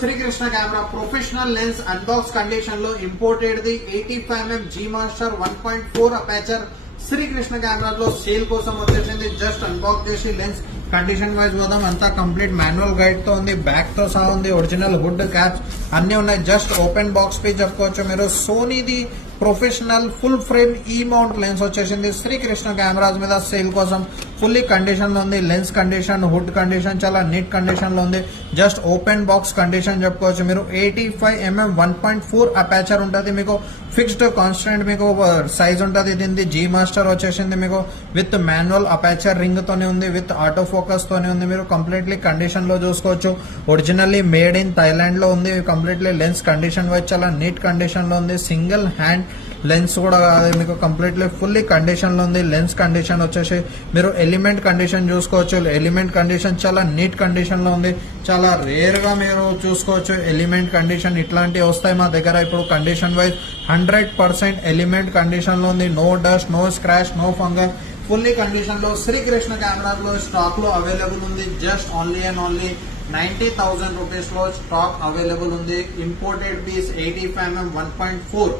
Srikrishna camera professional lens unbox condition లో imported the 85mm G Master 1.4 aperture Srikrishna కెమెరాలో sale కోసం వచ్చేసింది. జస్ట్ అన్బాక్స్ చేసి లెన్స్ కండిషన్ వైజ్ పోదాం. అంతా కంప్లీట్ మాన్యువల్ గైడ్ తో ఉంది, బ్యాక్ తో సహా ఉంది, ఒరిజినల్ హుడ్ క్యాప్స్ అన్ని ఉన్నాయి. జస్ట్ ఓపెన్ బాక్స్ పే చెప్పుకోవచ్చు మీరు. సోనీది ప్రొఫెషనల్ ఫుల్ ఫ్రేమ్ ఈ మౌంట్ లెన్స్ వచ్చేసింది శ్రీకృష్ణ కెమెరాస్ మీద సేల్ కోసం. ఫుల్లీ కండిషన్ లో ఉంది. లెన్స్ కండిషన్, హుడ్ కండిషన్ చాలా నీట్ కండిషన్ లో ఉంది. జస్ట్ ఓపెన్ బాక్స్ కండిషన్ చెప్పుకోవచ్చు మీరు. 85mm 1.4 అపేచర్ ఉంటుంది మీకు. ఫిక్స్డ్ కాన్స్టెంట్ మీకు సైజ్ ఉంటుంది. దీనిది G Master వచ్చేసింది మీకు. విత్ మాన్యువల్ అపేచర్ రింగ్ తోనే ఉంది, విత్ ఆటో ఫోకస్ తోనే ఉంది. మీరు కంప్లీట్లీ కండిషన్ లో చూసుకోవచ్చు. ఒరిజినల్లీ మేడ్ ఇన్ థైలాండ్ లో ఉంది. కంప్లీట్లీ లెన్స్ కండిషన్ వైజ్ చాలా నీట్ కండిషన్ లో ఉంది. సింగిల్ హ్యాండ్ లెన్స్ కూడా కాదు మీకు, కంప్లీట్లీ ఫుల్లీ కండిషన్ లో ఉంది. లెన్స్ కండిషన్ వచ్చేసి మీరు ఎలిమెంట్ కండిషన్ చూసుకోవచ్చు. ఎలిమెంట్ కండిషన్ చాలా నీట్ కండిషన్ లో ఉంది. చాలా రేర్ గా మీరు చూసుకోవచ్చు ఎలిమెంట్ కండిషన్ ఇట్లాంటివి వస్తాయి మా దగ్గర. ఇప్పుడు కండిషన్ వైజ్ 100% ఎలిమెంట్ కండిషన్ లో ఉంది. No dust, no scratch, no fungus, fully condition లో శ్రీకృష్ణ కెమెరాలో స్టాక్ లో అవైలబుల్ ఉంది. Just only and only 90,000 rupees లో స్టాక్ అవైలబుల్ ఉంది. Imported piece 85mm 1.4